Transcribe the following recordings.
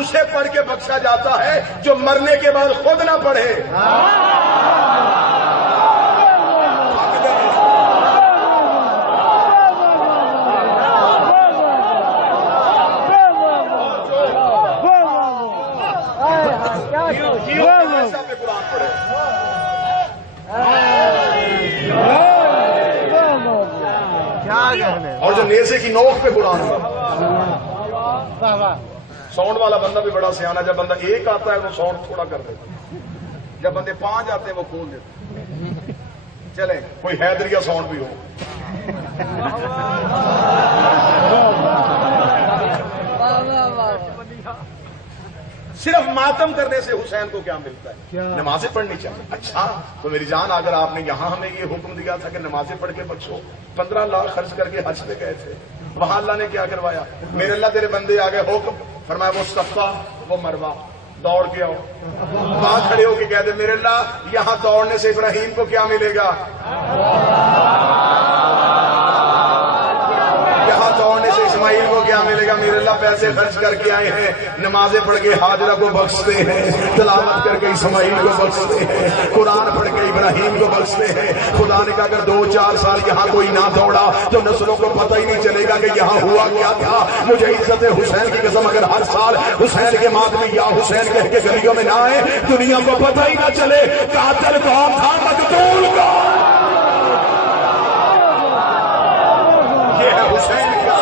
اسے پڑھ کے بخشا جاتا ہے جو مرنے کے بعد خود نہ پڑھے. اور جو نیزے کی نوک پہ قرآن ہے. ساؤنڈ والا بندہ بھی بڑا سیانا. جب بندہ ایک آتا ہے وہ ساؤنڈ تھوڑا کر دیتا. جب بندے 5 آتے ہیں وہ کھول دیتے. چلیں کوئی حیدریہ ساؤنڈ بھی ہو. صرف ماتم کرنے سے حسین کو کیا ملتا ہے؟ نمازیں پڑھنی چاہیے. اچھا تو میری جان اگر آپ نے یہاں ہمیں یہ حکم دیا تھا کہ نمازیں پڑھ کے بخشو, 15 لاکھ خرچ کر کے حج پہ گئے تھے, وہاں اللہ نے کیا کروایا؟ میرے اللہ تیرے بندے آ گئے, حکم فرمایا وہ صفا وہ مروا دوڑ کے آؤ. وہاں کھڑے ہو کے کہہ دے میرے اللہ یہاں دوڑنے سے ابراہیم کو کیا ملے گا, یہاں دوڑنے سے اسماعیل کو کیا ملے گا. میرے اللہ پیسے خرچ کر کے آئے ہیں, نمازیں پڑھ کے ہاجرہ کو بخشتے ہیں, تلاوت کر کے اسماعیل کو بخشتے ہیں, قرآن پڑھ کے ابراہیم کو بخشتے ہیں. خدا نے کہا اگر 2-4 سال یہاں کوئی نہ دوڑا تو نسلوں کو پتہ ہی نہیں چلے گا کہ یہاں ہوا کیا تھا. مجھے عزت حسین کی قسم اگر ہر سال حسین کے ماتم یا حسین کہہ کے گلیوں میں نہ آئے, دنیا کو پتہ ہی نہ چلے قاتل کون تھا, مقتول کون. یہ ہے حسین کا.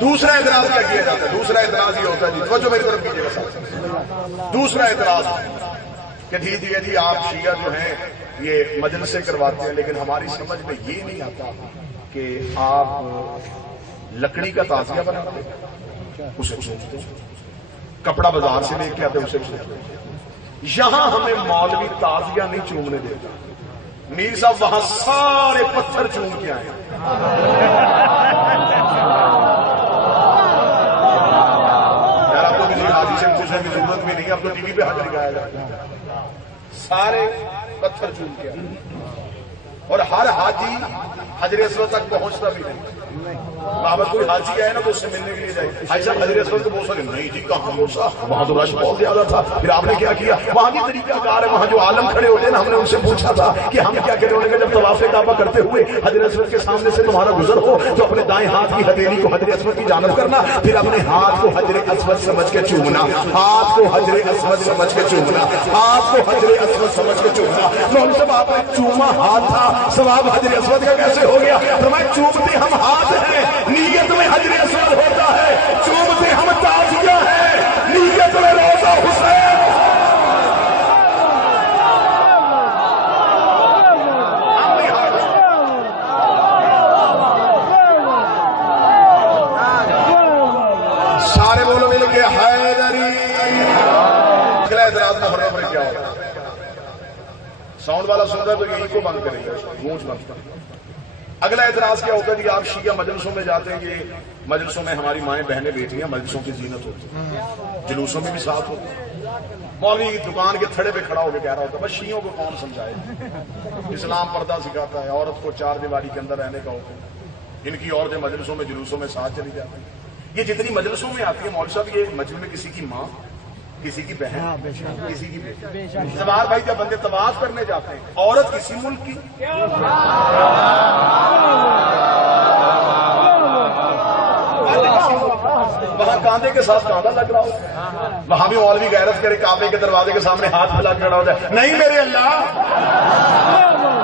دوسرا اعتراض کیا کیا جاتا ہے؟ دوسرا اعتراض یہ ہوتا ہے جی توجہ میری طرف کیجیے گا. دوسرا اعتراض کہ ٹھیک ہے جی آپ شیعہ جو ہیں یہ مجلسیں کرواتے ہیں, لیکن ہماری سمجھ میں یہ نہیں آتا کہ آپ لکڑی کا تعزیہ بناتے ہیں, اسے سوچتے ہیں, کپڑا بازار سے لے کے آتے اسے سوچتے ہیں. یہاں ہمیں مولوی تعزیہ نہیں چومنے دیتا, میر صاحب وہاں سارے پتھر چوم کے آئے. یار آپ کو کسی حاجی سے پوچھنے کی ضرورت بھی نہیں, اب تو ٹی وی پہ حج لگایا جاتا ہے. سارے پتھر چوم کے آئے اور ہر حاجی حجر اسود تک پہنچتا بھی نہیں. بابا کوئی حاجی آئے نا تو اس سے ملنے کے لیے جائے, حاجی صاحب حجر اسود کو بول سکے نہیں جی کہاں موسیٰ, وہاں تو رش بہت زیادہ تھا. پھر آپ نے کیا کیا, وہاں بھی طریقہ کار ہے, وہاں جو عالم کھڑے ہوتے ہیں نا, ہم نے ان سے پوچھا تھا کہ ہم کیا کریں. انہوں نے کہا جب طواف کعبہ کرتے ہوئے حجر اسود کے سامنے سے تمہارا گزر ہو تو اپنے دائیں ہاتھ کی ہتھیلی کو حجر اسود کی جانب کرنا, پھر اپنے ہاتھ کو حجر اسود سمجھ کے چومنا, ہاتھ کو حجر اسود سمجھ کے چومنا, ہاتھ کو حجر اسود سمجھ کے چومنا. مولوی صاحب آپ نے چوما ہاتھ تھا, ثواب حجر اسود کا کیسے ہو گیا؟ فرمایا چومتے ہم ہاتھ ہیں, نیت میں حجر اسود ہوتا ہے. چومتے ہم تعزیہ ہیں, نیت میں روضہ حسین. سارے بولو مل کے حیدری. اگلا اعتراض محرم پر کیا ہوگا؟ ساؤنڈ والا سن رہا ہے تو یہی کو بند کریں گے, گونج بند کریں. اگلا اعتراض کیا ہوتا ہے کہ آپ شیعہ مجلسوں میں جاتے ہیں, یہ مجلسوں میں ہماری مائیں بہنیں بیٹیاں مجلسوں کی زینت ہوتی ہے, جلوسوں میں بھی ساتھ ہوتی ہے. مولوی دکان کے تھڑے پہ کھڑا ہو کے کہہ رہا ہوتا ہے بس شیعوں کو کون سمجھائے, اسلام پردہ سکھاتا ہے, عورت کو 4 دیواری کے اندر رہنے کا حکم ہے. ان کی عورتیں مجلسوں میں جلوسوں میں ساتھ چلی جاتی ہیں. یہ جتنی مجلسوں میں آتی ہے مولوی صاحب, یہ مجلس میں کسی کی ماں, کسی کی بہن, کسی کی بیٹی. سوال بھائی جب بندے طواف کرنے جاتے ہیں, عورت کسی ملک کی, وہاں کاندھے کے ساتھ کاندھا لگ رہا ہو, وہاں بھی مولوی غیرت کرے کعبے کے دروازے کے سامنے ہاتھ پھیلا کے کھڑا ہو جائے. نہیں میرے اللہ,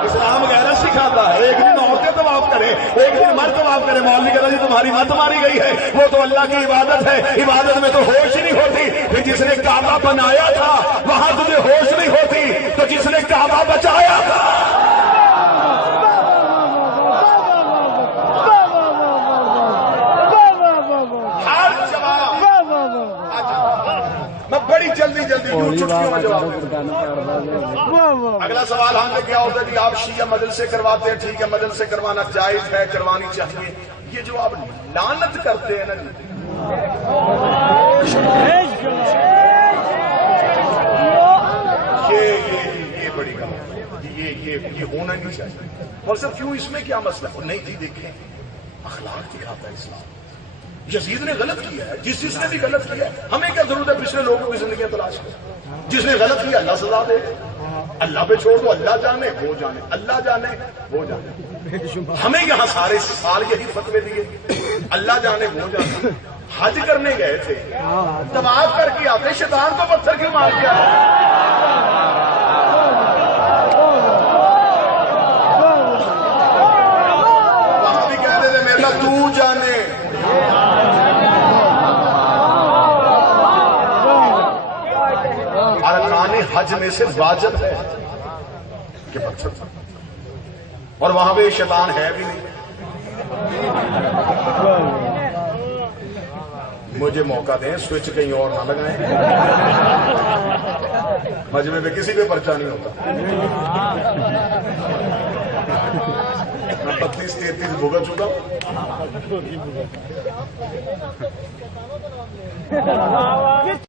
اسلام غیرت سکھاتا ہے. ایک دن عورتیں طواف کرے, ایک دن مرد طواف کرے. مولوی کہتا جی تمہاری مت ماری گئی ہے, وہ تو اللہ کی عبادت ہے, عبادت میں تو ہوش نہیں ہوتی. پھر جس نے کعبہ بنایا تھا وہاں تجھے ہوش نہیں ہوتی, تو جس نے کعبہ بچایا تھا. میں بڑی جلدی چٹکیوں میں جواب دوں. اگلا سوال ہم نے کیا ہوتا ہے کہ آپ شیعہ مجلسیں کرواتے ہیں, ٹھیک ہے مجلسیں کروانا جائز ہے, کروانی چاہیے. یہ جو آپ لعنت کرتے ہیں نا یہ بڑی بات, یہ ہونا نہیں چاہیے. اور سر کیوں اس میں کیا مسئلہ؟ نہیں جی دیکھیں اخلاق دکھاتا ہے اسلام. یزید نے غلط کیا ہے, جس نے بھی غلط کیا ہے, ہمیں کیا ضرورت ہے پچھلے لوگوں کی زندگیاں تلاش کریں؟ جس نے غلط کیا اللہ سزا دے, اللہ پہ چھوڑ دو, اللہ جانے وہ جانے, اللہ جانے وہ جانے. ہمیں یہاں سارے سال یہی فتوے دیے, اللہ جانے وہ جانے. حج کرنے گئے تھے, طواف کر کے آتے, شیطان کو پتھر کیوں مار کے آتے؟ وہاں بھی کہہ رہے تھے میرا تو جانے. ارکان حج میں سے واجب ہے کہ پتھر, اور وہاں پہ شیطان ہے بھی نہیں. مجھے موقع دیں, سوئچ کہیں اور نہ لگائیں, مجمع میں کسی پہ پرچہ نہیں ہوتا. میں 32-33 بھگت چکا ہوں.